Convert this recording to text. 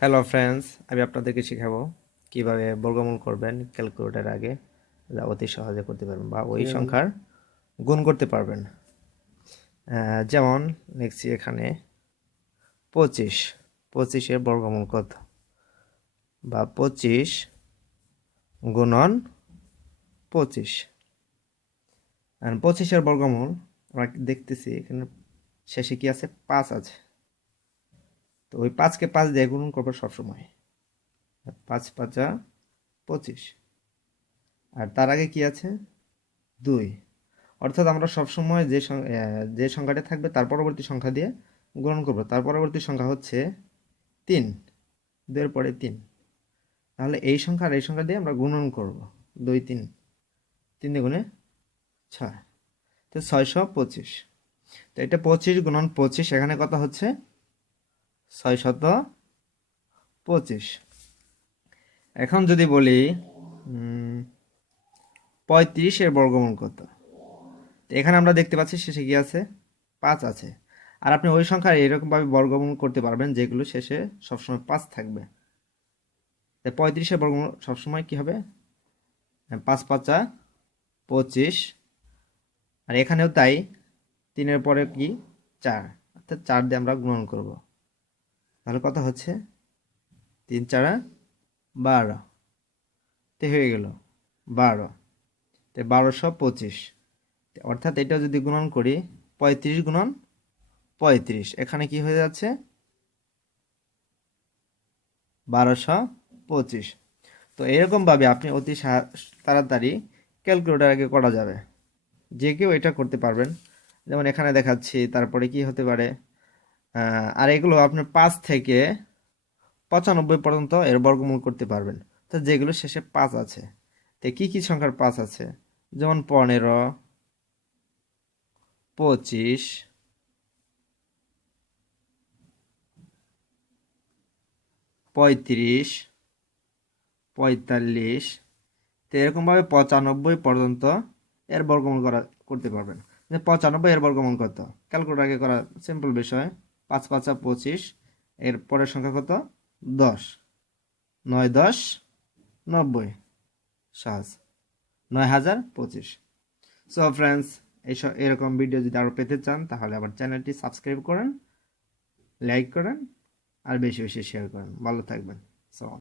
Hello friends, আমি আপনাদেরকে শেখাবো কিভাবে বর্গমূল করবেন ক্যালকুলেটর আগে, যা অতি সহজে করতে পারবেন বা ওই সংখ্যার গুণ করতে পারবেন। যেমন লিখছি এখানে 25, 25-এর বর্গমূল কত, বা 25 গুণন 25। 25-এর বর্গমূল আমরা দেখতেছি এখানে শেষে কি আছে, 5 আছে। তো ওই 5কে 5 দিয়ে গুণন করবো সবসময়। 5 5 25, আর তার আগে কি আছে, 2। অর্থাৎ আমরা সবসময় যে সংখ্যাটা থাকবে তার পরবর্তী সংখ্যা দিয়ে গুণন করব। তার পরবর্তী সংখ্যা হচ্ছে 3, 2-এর পরে 3। তাহলে এই সংখ্যা আর এই সংখ্যা দিয়ে আমরা গুণন করব। 2 3, 3 গুণে 6, তো 625। তো এটা 25 গুণন 25, এখানে কত হচ্ছে 625। এখন যদি বলি 35-এর বর্গমূল কত, এখানে আমরা দেখতে পাচ্ছি শেষে কি আছে, 5 আছে। আর আপনি ওই সংখ্যার এরকমভাবে বর্গমূল করতে পারবেন যেগুলো শেষে সবসময় 5 থাকবে। 35-এর বর্গমূল সবসময় কি হবে, 5 5 25। আর এখানেও তাই, 3-এর পরে কি 4, অর্থাৎ 4 দিয়ে আমরা গুণন করব। তাহলে কত হচ্ছে, 3 4 12, তে হয়ে গেল 12। 1225। অর্থাৎ এটা যদি গুণন করি 35 গুণন 35, এখানে কি হয়ে যাচ্ছে 1225। তো এরকমভাবে আপনি অতি তাড়াতাড়ি ক্যালকুলেটর আগে করা যাবে, যে কেউ এটা করতে পারবেন। যেমন এখানে দেখাচ্ছি, তারপরে কি হতে পারে, আর এগুলো আপনি 5 থেকে 95 পর্যন্ত এর বর্গমূল করতে পারবেন। তো যেগুলো শেষে 5 আছে, তো কি কি সংখ্যার 5 আছে, যেমন 15, 25, 35, 45। তো এরকমভাবে 95 পর্যন্ত এর বর্গমূল করতে পারবেন। যে 95 এর বর্গমূল কত, ক্যালকুলেটর আগে করা সিম্পল বিষয়। 5 5 25, এর পরের সংখ্যা কত, 10, 9 10 90, সহজ, 9025। সো ফ্রেন্ডস, এরকম ভিডিও যদি আরও পেতে চান তাহলে আমার চ্যানেলটি সাবস্ক্রাইব করেন, লাইক করেন, আর বেশি বেশি শেয়ার করেন। ভালো থাকবেন। সো